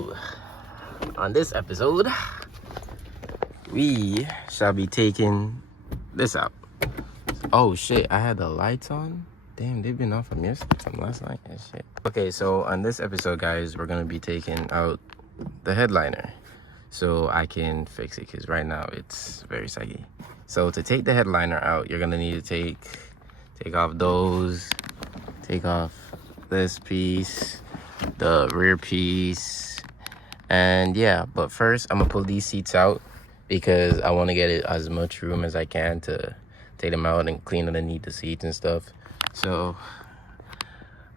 So, on this episode, we shall be taking this out. Oh shit, I had the lights on? Damn, they've been on from last night and shit. Okay, so on this episode, guys, we're gonna be taking out the headliner so I can fix it, because right now it's very saggy. So to take the headliner out, you're gonna need to take off those, take off this piece, the rear piece, and yeah. But first, I'm gonna pull these seats out because I want to get it as much room as I can to take them out and clean underneath the seats and stuff. So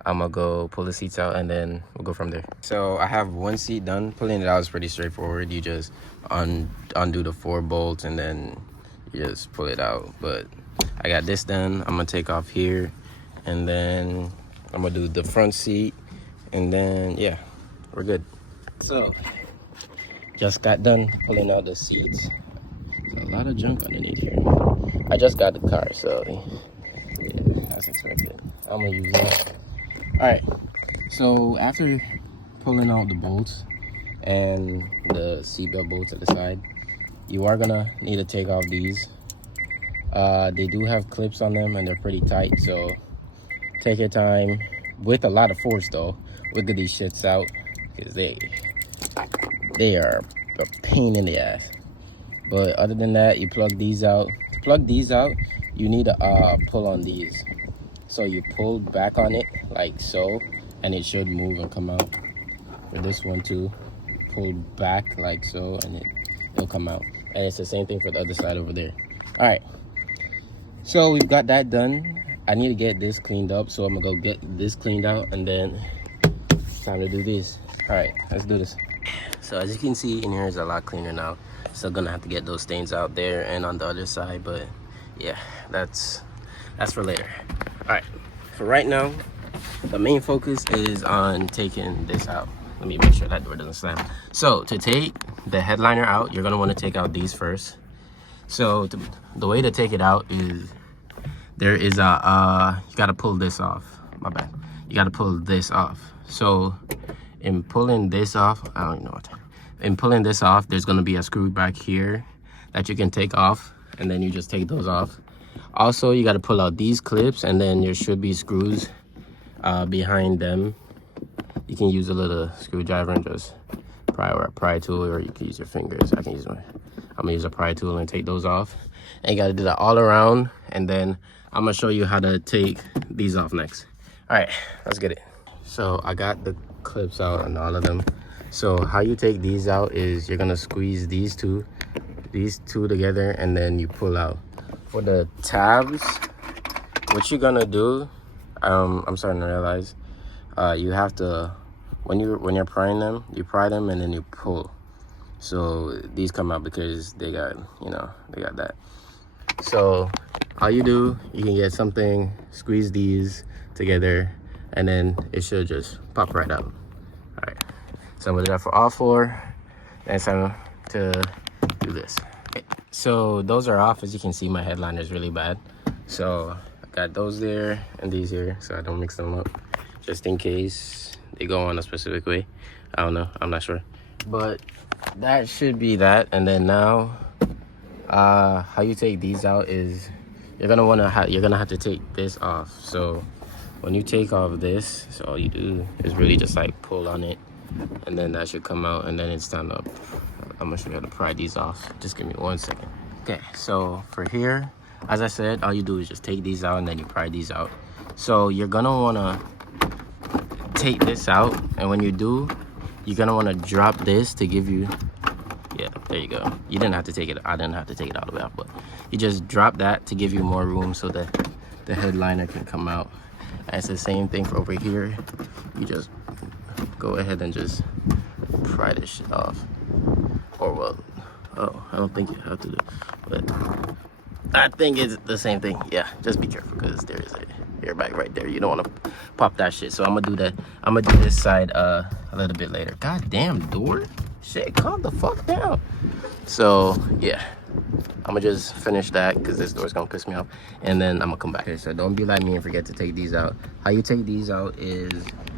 I'm gonna go pull the seats out and then we'll go from there. So I have one seat done. Pulling it out is pretty straightforward. You just undo the 4 bolts and then you just pull it out. But I got this done. I'm gonna take off here and then I'm gonna do the front seat and then yeah, we're good. So just got done pulling out the seats. There's a lot of junk underneath here. I just got the car, so yeah, as expected. I'm gonna use that. All right, so after pulling out the bolts and the seatbelt bolts at the side, you are gonna need to take off these. They do have clips on them and they're pretty tight, so take your time with a lot of force though. Wiggle these shits out because they are a pain in the ass. But other than that, you plug these out. To plug these out, you need to pull on these. So you pull back on it like so, and it should move and come out. For this one too, pull back like so, and it'll come out. And it's the same thing for the other side over there. All right, so we've got that done. I need to get this cleaned up, so I'm gonna go get this cleaned out, and then it's time to do this. All right, let's do this. So as you can see, in here is a lot cleaner now. Still gonna have to get those stains out there and on the other side, but yeah, that's for later. All right, for right now, the main focus is on taking this out. Let me make sure that door doesn't slam. So to take the headliner out, you're gonna want to take out these first. So the way to take it out is there is you gotta pull this off. My bad. You gotta pull this off. So in pulling this off, I don't even know what time. In pulling this off, there's gonna be a screw back here that you can take off, and then you just take those off. Also, you gotta pull out these clips, and then there should be screws behind them. You can use a little screwdriver and just pry tool, or you can use your fingers. I'm gonna use a pry tool and take those off. And you gotta do that all around, and then I'm gonna show you how to take these off next. All right, let's get it. So I got the clips out on all of them. So how you take these out is you're gonna squeeze these two together, and then you pull out. For the tabs, what you're gonna do, I'm starting to realize, you have to, when you're prying them, you pry them and then you pull. So these come out because they got that. So all you do, you can get something, squeeze these together, and then it should just pop right out. All right, so I'm gonna do that for all 4. And it's time to do this. Okay. So those are off. As you can see, my headliner is really bad. So I got those there and these here, so I don't mix them up, just in case they go on a specific way. I don't know, I'm not sure. But that should be that. And then now, how you take these out is you're gonna have to take this off. So when you take off this, so all you do is really just like pull on it, and then that should come out, and then it's time to, I'm gonna show you how to pry these off. Just give me 1 second. Okay, so for here, as I said, all you do is just take these out and then you pry these out. So you're gonna wanna take this out, and when you do, you're gonna wanna drop this to give you, yeah, there you go. You didn't have to take it, I didn't have to take it all the way out, but you just drop that to give you more room so that the headliner can come out. And it's the same thing for over here. You just go ahead and just pry this shit off. Or well, oh, I don't think you have to do, but I think it's the same thing. Yeah, just be careful because there is a airbag right there. You don't want to pop that shit. So I'm gonna do that. I'm gonna do this side a little bit later. God damn, door, shit, calm the fuck down. So yeah, I'm gonna just finish that because this door's gonna piss me off, and then I'm gonna come back. Okay, so don't be like me and forget to take these out. How you take these out is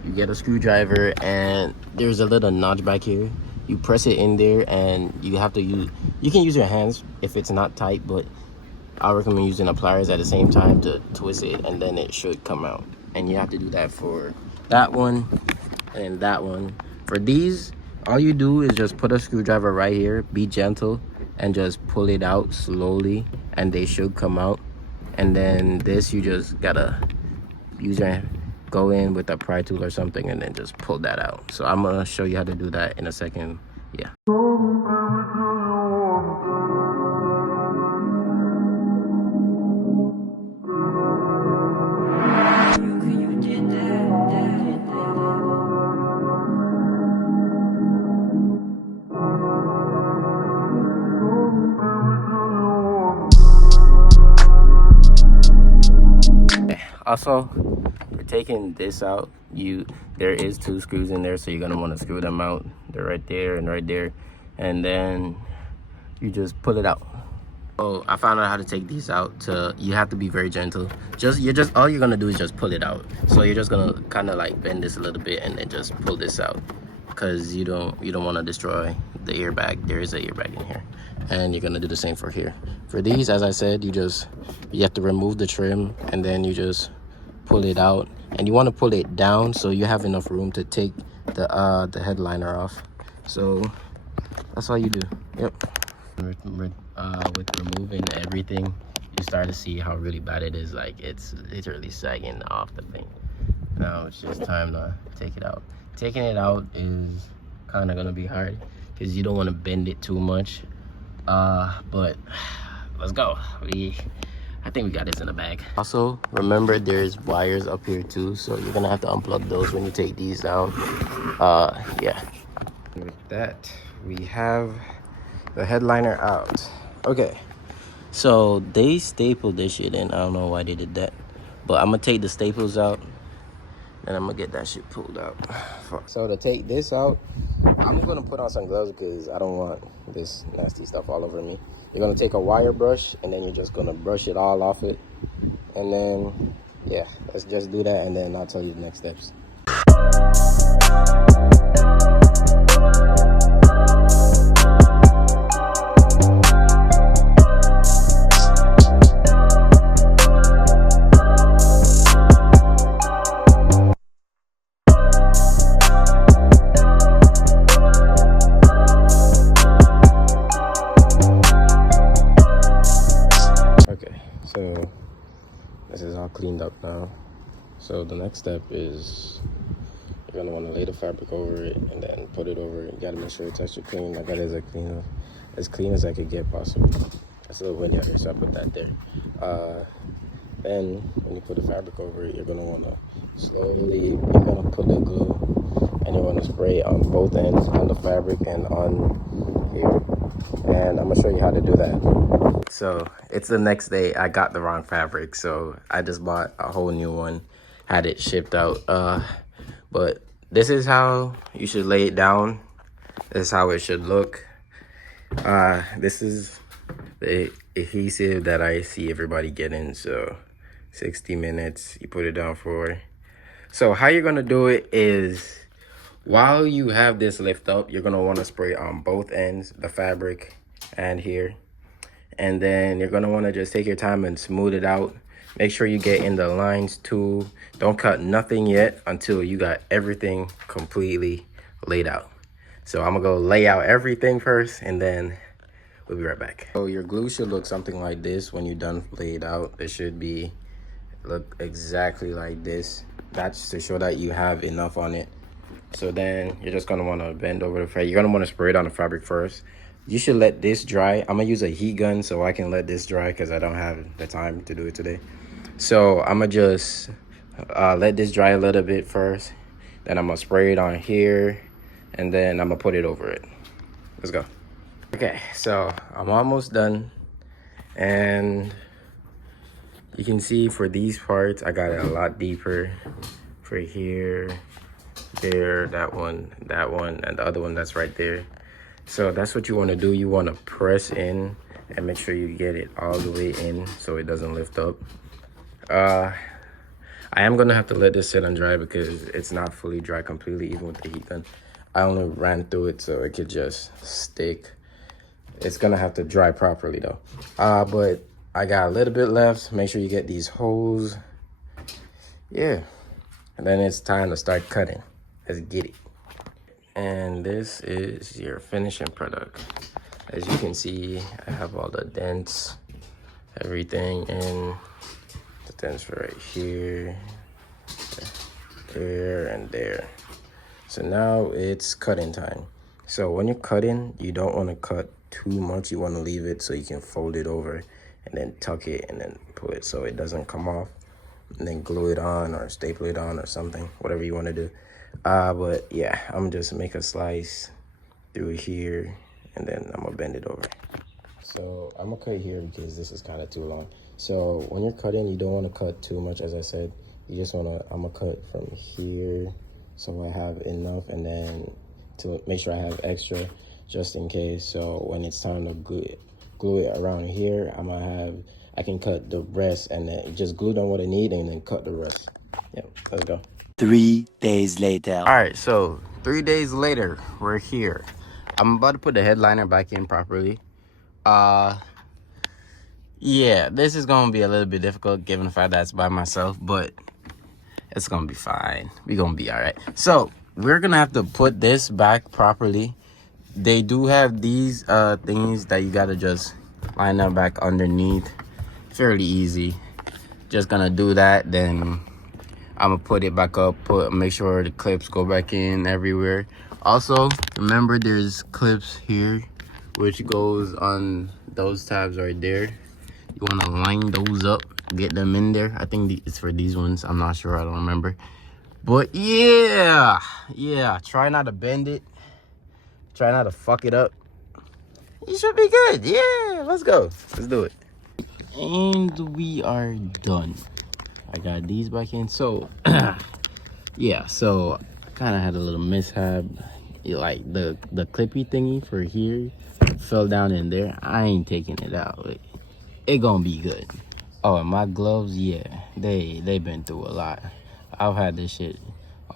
you get a screwdriver, and there's a little notch back here. You press it in there, and you have to use, you can use your hands if it's not tight, but I recommend using the pliers at the same time to twist it, and then it should come out. And you have to do that for that one and that one. For these, all you do is just put a screwdriver right here, be gentle, and just pull it out slowly, and they should come out. And then this, you just gotta use your, go in with a pry tool or something, and then just pull that out. So I'm gonna show you how to do that in a second. Yeah. Also, for taking this out, there is 2 screws in there, so you're gonna want to screw them out. They're right there and right there, and then you just pull it out. Oh, I found out how to take these out. You have to be very gentle. All you're gonna do is just pull it out. So you're just gonna kind of like bend this a little bit and then just pull this out, because you don't want to destroy the airbag. There is an airbag in here, and you're gonna do the same for here. For these, as I said, you have to remove the trim, and then you just pull it out, and you want to pull it down so you have enough room to take the headliner off. So that's all you do. Yep. With removing everything, you start to see how really bad it is. Like, it's literally sagging off the thing. Now it's just time to take it out. Taking it out is kind of gonna be hard because you don't want to bend it too much, but let's go. I think we got this in the bag. Also, remember there's wires up here too, so you're gonna have to unplug those when you take these down. Yeah. With that, we have the headliner out. Okay, so they stapled this shit in. I don't know why they did that, but I'm gonna take the staples out, and I'm gonna get that shit pulled out. So to take this out, I'm gonna put on some gloves because I don't want this nasty stuff all over me. You're gonna take a wire brush, and then you're just gonna brush it all off it. And then, yeah, let's just do that, and then I'll tell you the next steps. So this is all cleaned up now. So the next step is you're gonna want to lay the fabric over it and then put it over it. You gotta make sure it's extra clean. I got it as clean as I could get possible. That's a little windy out here, so I put that there. Then when you put the fabric over it, you're gonna want to slowly, put the glue, and you want to spray on both ends, on the fabric and on here. And I'm gonna show you how to do that. So it's the next day. I got the wrong fabric, so I just bought a whole new one, had it shipped out. But this is how you should lay it down. This is how it should look. This is the adhesive that I see everybody getting. So 60 minutes, you put it down for. So how you're gonna do it is, while you have this lift up, you're gonna want to spray on both ends, the fabric and here. And then you're gonna want to just take your time and smooth it out. Make sure you get in the lines too. Don't cut nothing yet until you got everything completely laid out. So I'm gonna go lay out everything first, and then we'll be right back. So your glue should look something like this when you're done laid out. It should look exactly like this. That's to show that you have enough on it. So then you're just gonna want to bend over the fabric. You're gonna want to spray it on the fabric first. You should let this dry. I'm gonna use a heat gun so I can let this dry because I don't have the time to do it today. So I'm gonna just let this dry a little bit first. Then I'm gonna spray it on here, and then I'm gonna put it over it. Let's go. Okay, so I'm almost done, and you can see for these parts I got it a lot deeper. For here, there, that one, and the other one that's right there. So that's what you want to do. You want to press in and make sure you get it all the way in so it doesn't lift up. I am gonna have to let this sit and dry because it's not fully dry completely, even with the heat gun. I only ran through it so it could just stick. It's gonna have to dry properly though. But I got a little bit left. Make sure you get these holes. Yeah, and then it's time to start cutting. Let's get it. And this is your finishing product. As you can see, I have all the dents, everything in. The dents right here, there, and there. So now it's cutting time. So when you're cutting, you don't want to cut too much. You want to leave it so you can fold it over and then tuck it and then pull it so it doesn't come off, and then glue it on or staple it on or something, whatever you want to do. But yeah, I'm just make a slice through here and then I'm gonna bend it over. So I'm gonna cut here because this is kind of too long. So when you're cutting, you don't want to cut too much, as I said. You just want to, I'm gonna cut from here so I have enough, and then to make sure I have extra just in case. So when it's time to glue it around here, I can cut the rest and then just glue down what I need and then cut the rest. Yep, let's go. 3 days later. All right, so 3 days later, we're here. I'm about to put the headliner back in properly. Yeah, this is gonna be a little bit difficult given the fact that it's by myself, but it's gonna be fine. We're gonna be all right. So we're gonna have to put this back properly. They do have these things that you gotta just line up back underneath. Fairly easy. Just gonna do that, then I'm gonna put it back up, make sure the clips go back in everywhere. Also, remember there's clips here which goes on those tabs right there. You want to line those up, get them in there. I think it's for these ones. I'm not sure, I don't remember. But yeah, try not to bend it, try not to fuck it up. You should be good. Yeah, let's go, let's do it. And we are done. I got these back in. So yeah, so I kind of had a little mishap. Like the clippy thingy for here fell down in there. I ain't taking it out. It gonna be good. Oh, and my gloves, yeah, they been through a lot. I've had this shit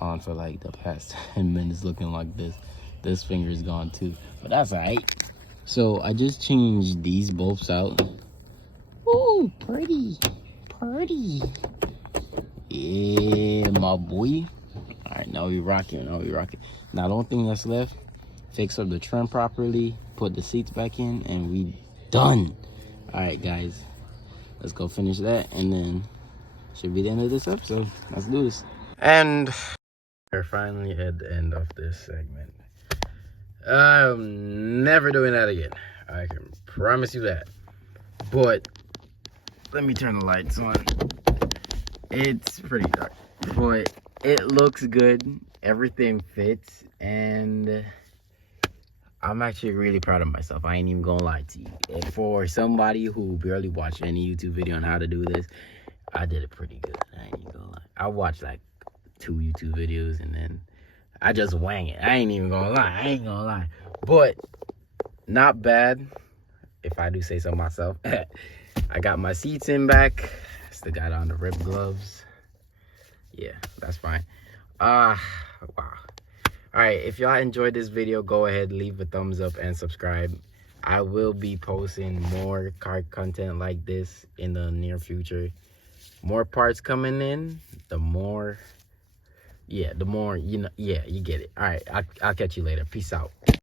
on for like the past 10 minutes looking like this. This finger is gone too, but that's all right. So I just changed these bolts out. Ooh, pretty. Yeah, my boy. All right, now we rocking. Now the only thing that's left, fix up the trim properly, put the seats back in, and we done. All right, guys, let's go finish that, and then should be the end of this episode. Let's do this. And we're finally at the end of this segment. I'm never doing that again. I can promise you that. But let me turn the lights on. It's pretty dark, but it looks good. Everything fits, and I'm actually really proud of myself. I ain't even gonna lie to you. And for somebody who barely watched any YouTube video on how to do this, I did it pretty good. I ain't even gonna lie. I watched like 2 YouTube videos and then I just wang it. I ain't even gonna lie. But not bad, if I do say so myself. I got my seats in back. Still got on the ripped gloves. Yeah, that's fine. Wow. All right, if y'all enjoyed this video, go ahead, leave a thumbs up and subscribe. I will be posting more car content like this in the near future. More parts coming in, the more, you know, yeah, you get it. All right, I'll catch you later. Peace out.